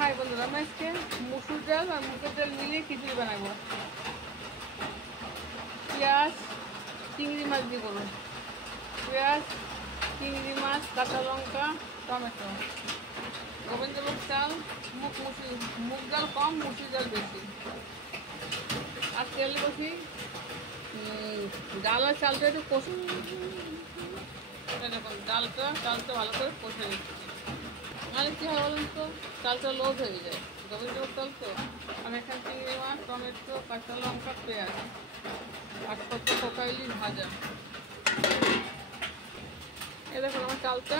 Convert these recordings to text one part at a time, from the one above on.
High বন্ধুরা, আমি আজকে মুসুর ডাল আর মুগের ডাল মিলিয়ে খিচুড়ি বানাবো। পেঁয়াজ, চিংড়ি মাছ দিয়ে করুন। পেঁয়াজ, চিংড়ি মাছ, কাঁচা লঙ্কা, টমেটো, গোবিন্দভোগ চাল, মুগ ডাল কম, মুসুর ডাল বেশি। আর তেল বসি, ডাল আর চালটা একটু কষে, দেখুন চালটা ভালো করে কষে নিচ্ছি। নাহলে কী হয় বলুন তো, চালটা লোড হয়ে যায়। গোবিন্দভোগ চাল তো। আমি এখানে চিংড়ি মাছ, টমেটো, কাঁচা লঙ্কা, পেঁয়াজ আর পোকা ইলিশ ভাজা। এই দেখুন আমার চালটা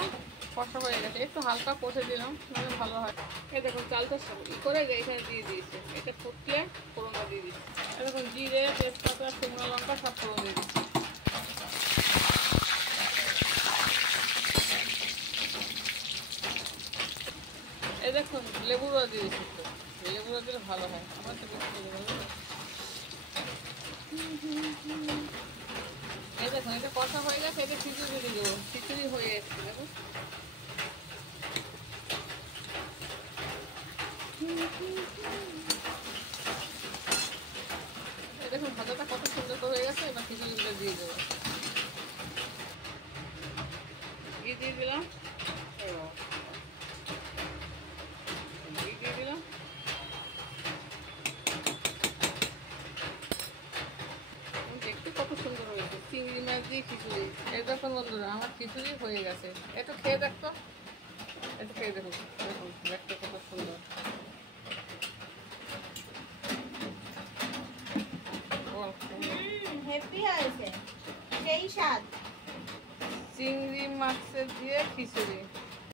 কষা হয়ে গেছে, একটু হালকা কষে দিলাম, নাহলে ভালো হয়। এই দেখুন চালটা করে এখানে দিয়ে দিয়েছে, এটা ফুটিয়ে ফোড়নটা দিয়ে দিচ্ছি। এই দেখুন জিরে, তেজপাতা, শুকনো লঙ্কা সব ফোড়ন দিয়ে দিচ্ছি। এই দেখুন লেবু রস দিয়ে দিচ্ছি, তো লেবু রস দিলে ভালো হয়। আমার তো বেশি লেবু রস। এই দেখুন এটা কষা হয়ে গেছে, এটা খিচুড়ি দিয়ে দেবো। খিচুড়ি হয়ে এসছে দেখুন। এই দেখুন ভাজাটা কত সুন্দর হয়ে গেছে। এবার খিচুড়িগুলো দিয়ে দেবো। দিয়ে দিলাম, দিয়ে দিলাম। দেখতে কত সুন্দর হয়েছে, চিংড়ি মাছ দিয়ে খিচুড়ি। এই দেখুন বন্ধুরা আমার খিচুড়ি হয়ে গেছে। একটু খেয়ে দেখতো, একটু খেয়ে দেখুন। দেখুন দেখতে কত সুন্দর। হেভি হয়েছে, সেই স্বাদ। চিংড়ি মাছের দিয়ে খিচুড়ি।